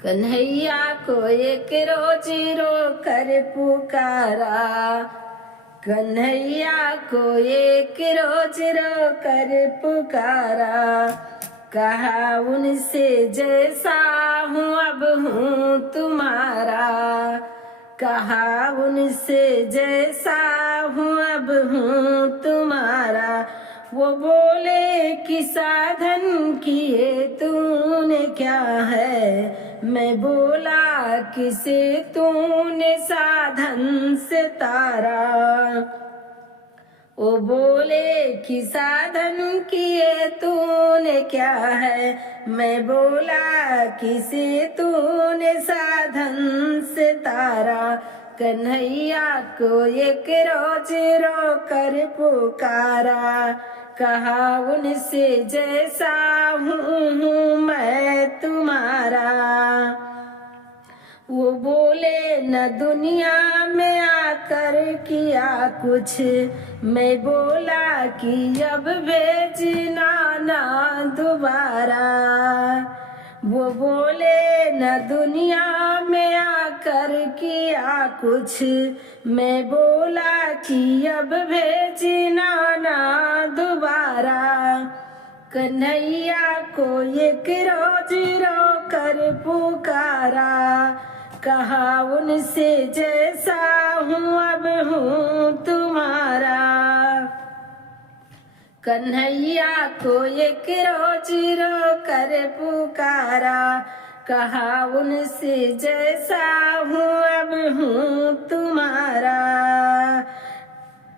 कन्हैया को एक रोज रो कर पुकारा, कन्हैया को एक रोज रो कर पुकारा। कहा उनसे जैसा हूँ अब हूँ तुम्हारा, कहा उनसे जैसा हूँ अब हूँ तुम्हारा। वो बोले कि साधन किए तूने क्या है, मैं बोला किसे तूने साधन से तारा। वो बोले कि साधन किए तूने क्या है, मैं बोला किसे तूने साधन से तारा। कन्हैया को एक रोज रो कर पुकारा, कहा उनसे जैसा हूँ मैं तुम्हारा। वो बोले न दुनिया में आकर किया कुछ, मैं बोला कि अब भेजना ना दोबारा। वो बोले न दुनिया में आकर किया कुछ, मैं बोला कि अब भेजना ना दोबारा। कन्हैया को एक रोज रो कर पुकारा, कहा उनसे जैसा हूँ अब हूँ तुम्हारा। कन्हैया को एक रोज रो कर पुकारा, कहा उनसे जैसा हूँ अब हूँ तुम्हारा।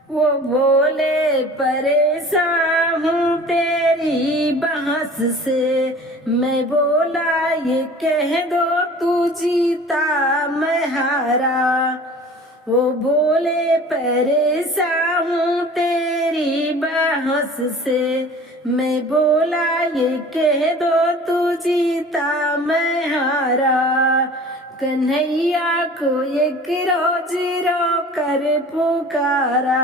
वो बोले परेशान हूँ तेरी बहस से, मैं बोला ये कह दो तू जीता मैं हारा। वो बोले परेशान हूँ तेरी बहस से, मैं बोला ये कह दो तू जीता मैं हारा। कन्हैया को एक रोज रो कर पुकारा,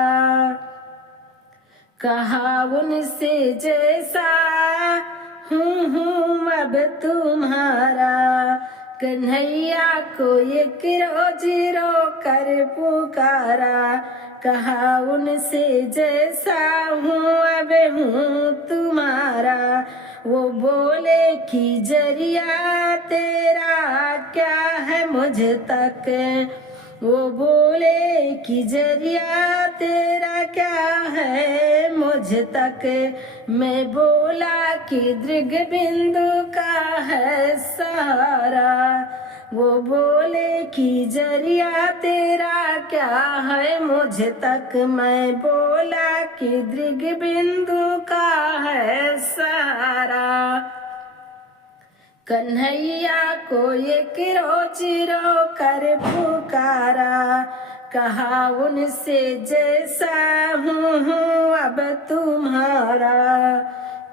कहा उनसे जैसा हूँ अब तुम्हारा। कन्हैया को एक रोज रो कर पुकारा, कहा उनसे जैसा हूँ अब हूँ तुम्हारा। वो बोले कि जरिया तेरा क्या है मुझ तक, वो बोले कि जरिया तेरा क्या है मुझ तक। मैं बोला कि दृग बिंदु का है सहारा। वो बोले कि जरिया तेरा क्या है मुझ तक, मैं बोला कि दृग बिंदु का है सहारा। कन्हैया को एक रोज रो कर पुकारा, कहा उनसे जैसा हूँ अब तुम्हारा।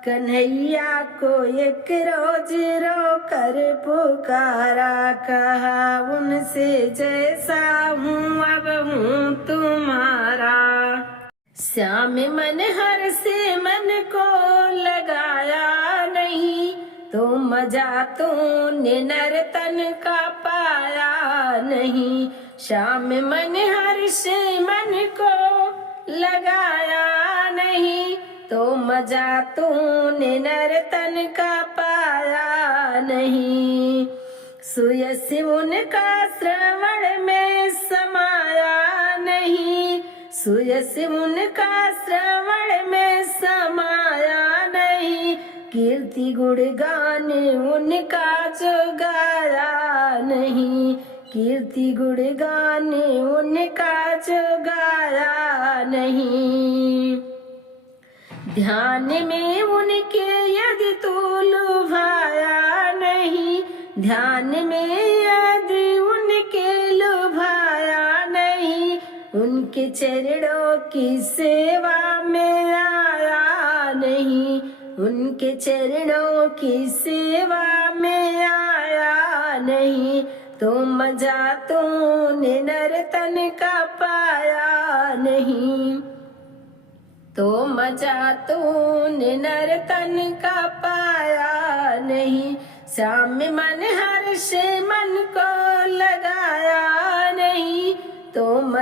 कन्हैया को एक रोज रो कर पुकारा, कहा उनसे जैसा हूँ अब हूँ तुम्हारा। श्याम मन हर से मन को लगाया नहीं, तो मजा तूने नर्तन का पाया नहीं। श्याम मन हर से मन को लगाया नहीं, तो मजा तूने नर्तन का पाया नहीं। सुयस उनका श्रवण में समाया नहीं, सुयस उनका श्रवण में समाया नहीं। कीर्ति गुणगान उनका जो गाया नहीं, कीर्ति गुणगान उनका जो गाया नहीं। ध्यान में उनके यदि तू लुभाया नहीं, ध्यान में यदि उनके लुभाया नहीं। उनके चरणों की सेवा में आया नहीं, उनके चरणों की सेवा में आया नहीं। तो मजा तूने नर्तन का पाया नहीं, तो मजा तूने नर्तन का पाया नहीं। श्याम मन हर से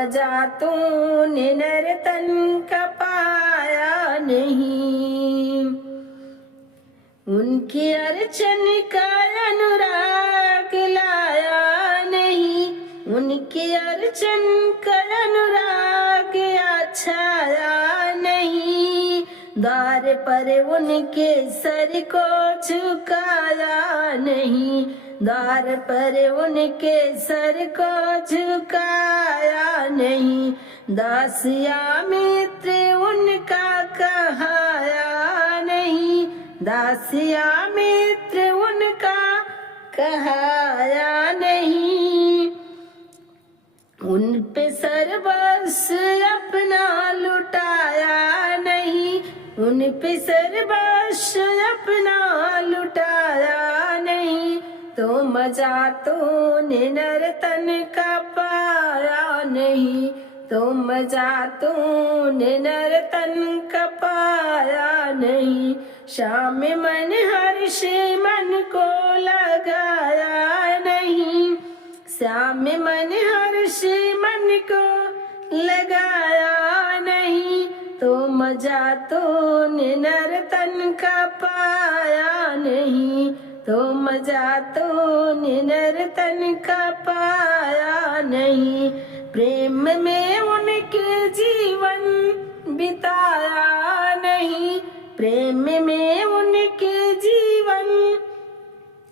मजा तूने नर्तन का पाया नहीं। उनकी अर्चन का अनुराग लाया नहीं, उनकी अर्चन का अनुराग छाया नहीं। द्वार पर उनके सर को झुकाया नहीं, द्वार पर उनके सर को झुकाया नहीं। दासिया मित्र उनका कहाया नहीं, दासिया मित्र उनका कहाया नहीं। उन पे सर्वस्व अपना लुटाया नहीं, उन पे सर्वस्व अपना लुटाया नहीं। तो मजा तूने नर्तन का पाया नहीं, तो मजा तूने नर्तन का पाया नहीं। शाम मन हर्ष मन को लगाया नहीं, श्याम मन हर्ष मन को लगाया नहीं। तो मजा तूने नर्तन का पाया नहीं, तो मजा तूने नर्तन का पाया नहीं। प्रेम में उनके जीवन बिताया नहीं, प्रेम में उनके जीवन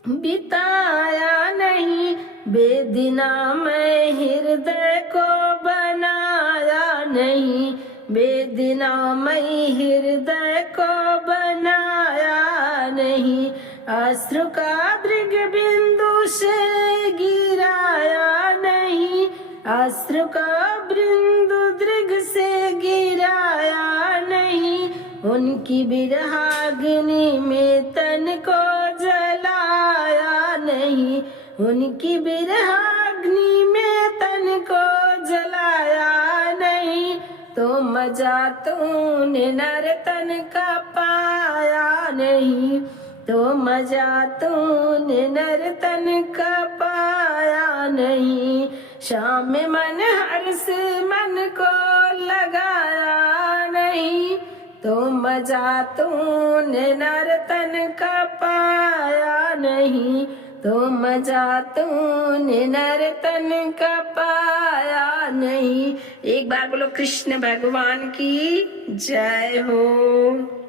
बिताया नहीं। बेदीना मैं हृदय को बनाया नहीं, बेदीना मैं हृदय को बनाया नहीं। अश्रु का दृग बिंदु से गिराया नहीं, अश्रु का बिंदु दृग से गिराया नहीं। उनकी बिरहाग्नि में तन को जलाया नहीं, उनकी बिरहाग्नि में तन को जलाया नहीं। तो मजा तूने नर्तन का पाया नहीं, तो मजा तूने नर्तन का पाया नहीं। शाम मन हर्ष मन को लगाया नहीं, तो मजा तूने नर्तन का पाया नहीं, तो मजा तूने नर्तन का पाया नहीं। एक बार बोलो कृष्ण भगवान की जय हो।